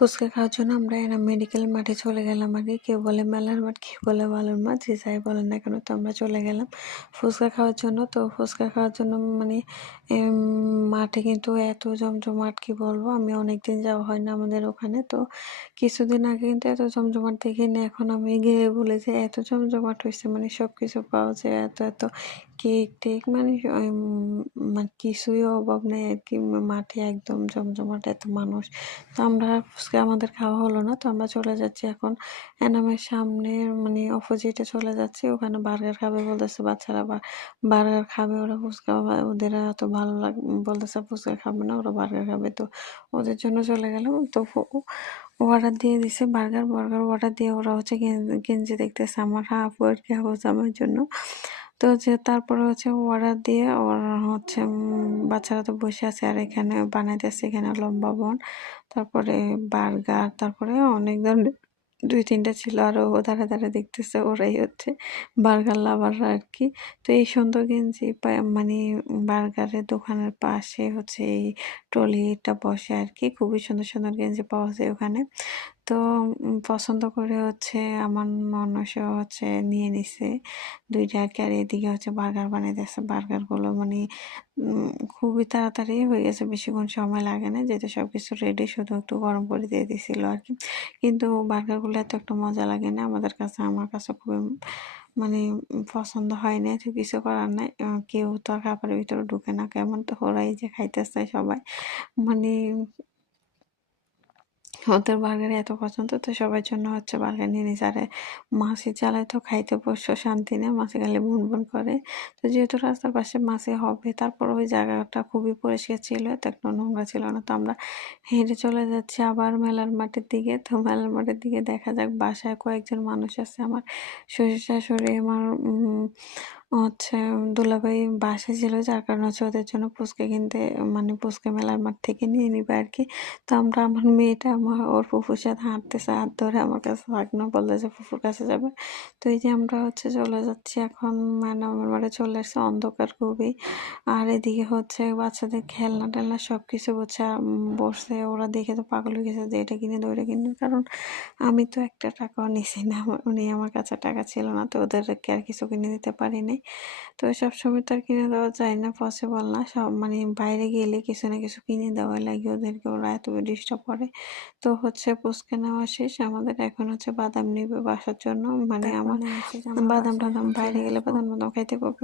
ফুচকা খাওয়ার জন্য আমরা এনাম মেডিকেল মাঠে চলে গেলাম আগে। কেউ বলে মেলার মাঠ, কেউ বলে বালুর মাঠ। যে যাই বলেন না কেন, তো আমরা চলে গেলাম ফুচকা খাওয়ার জন্য। তো ফুচকা খাওয়ার জন্য মানে মাঠে কিন্তু এত জমজমাট, কি বলবো, আমি অনেকদিন যাওয়া হয় না আমাদের ওখানে। তো কিছুদিন আগে কিন্তু এত জমজমাট দেখিনি। এখন আমি গিয়ে বলে যে এত জমজমাট হয়েছে, মানে সব কিছু পাওয়া যায়, এত এত কেক টেক, মানে মানে কিছুই অভাব নেই আর কি। মাঠে একদম জমজমাট, এত মানুষ। তো আমরা ফুচকা আমাদের খাওয়া হলো না, তো আমরা চলে যাচ্ছি এখন এনামের সামনে, মানে অপোজিটে চলে যাচ্ছি। ওখানে বার্গার খাবে বলতেছে বাচ্চারা, বার্গার খাবে ওরা, ফুচকা ওদের এত ভালো লাগে বলতেছে, ফুচকা খাবে না, ওরা বার্গার খাবে। তো ওদের জন্য চলে গেলাম। তো অর্ডার দিয়ে দিছে বার্গার বার্গার অর্ডার দিয়ে ওরা হচ্ছে গেঞ্জি দেখতেছে আমার আপু আর কি, হাউস আমার জন্য। তো যে তারপরে হচ্ছে অর্ডার দিয়ে ওরা হচ্ছে বাচ্চারা তো বসে আছে আর এখানে বানাইতেছে, এখানে লম্বা বন, তারপরে বার্গার, তারপরে অনেক ধরনের দুই তিনটা ছিল, আর ও ধারে ধারে দেখতেছে, ওরাই হচ্ছে বার্গার লাভাররা আর কি। তো এই সুন্দর গেঞ্জি মানে বার্গারের দোকানের পাশে হচ্ছে এই ট্রলিটা বসে আর কি। খুবই সুন্দর সুন্দর গেঞ্জি পাওয়া যায় ওখানে। তো পছন্দ করে হচ্ছে আমার ননদ হচ্ছে নিয়ে নিছে দুইটা আর কি। আর এদিকে হচ্ছে বার্গার বানাইতেছে। বার্গারগুলো মানে খুবই তাড়াতাড়ি হয়ে গেছে, বেশিক্ষণ সময় লাগে না, যেহেতু সবকিছু রেডি, শুধু একটু গরম করে দিয়ে দিছিল আর কি। কিন্তু বার্গারগুলো এত একটা মজা লাগে না আমার কাছে। আমার কাছে খুবই মানে পছন্দ হয় না, তো কিছু করার নাই। কেউ তো আর খাবারের ভিতরে ঢুকে না, কেমন তো ওরাই যে খাইতেছে সবাই, মানে ওদের বার্গার এত পছন্দ, তো সবার জন্য হচ্ছে বার্গার নিয়ে নিছে। আর মাছি চালায় তো খাইতে বসে শান্তি নেই, মাছি খালি বুন বুন করে। তো যেহেতু রাস্তার পাশে মাছি হবে, তারপর ওই জায়গাটা খুবই পরিষ্কার ছিল, তো একটা নোংরা ছিল না। তো আমরা হেঁটে চলে যাচ্ছি আবার মেলার মাঠের দিকে। তো মেলার মাঠের দিকে দেখা যাক, বাসায় কয়েকজন মানুষ আছে, আমার শ্বশুর শাশুড়ি, আমার হচ্ছে দুলাভাই বাসায় ছিল, যার কারণে হচ্ছে ওদের জন্য ফুচকা কিনতে, মানে ফুচকা মেলার মাঠ থেকে নিয়ে নিবে আর কি। তো আমরা, আমার মেয়েটা ওর ফুফুর সাথে হাঁটতেছে, হাত ধরে আমার কাছে ভাগনা বলতেছে ফুফুর কাছে যাবে। তো এই যে আমরা হচ্ছে চলে যাচ্ছি এখন, মানে আমার বাড়ি চলে আসছে, অন্ধকার খুবই। আর এদিকে হচ্ছে বাচ্চাদের খেলনা টেলনা সবকিছু হচ্ছে বসছে, ওরা দেখে তো পাগল হয়ে গেছে যে এটা কিনে দাও এটা কিনে দাও। কারণ আমি তো একটা টাকাও নিছি না, উনি আমার কাছে টাকা ছিল না, তো ওদেরকে আর কিছু কিনে দিতে পারিনি। তো সবসময় তো আর কিনে দেওয়া যায় না, পসিবল না। সব মানে বাইরে গেলে কিছু না কিছু কিনে দেওয়া লাগে ওদেরকে, ওরা এত ডিস্টার্ব করে। তো হচ্ছে পুচকে নেওয়া শেষ আমাদের, এখন হচ্ছে বাদাম নিবে বাসার জন্য, মানে আমার বাদাম টাদাম বাইরে গেলে বাদাম বাদাম খাইতে খুব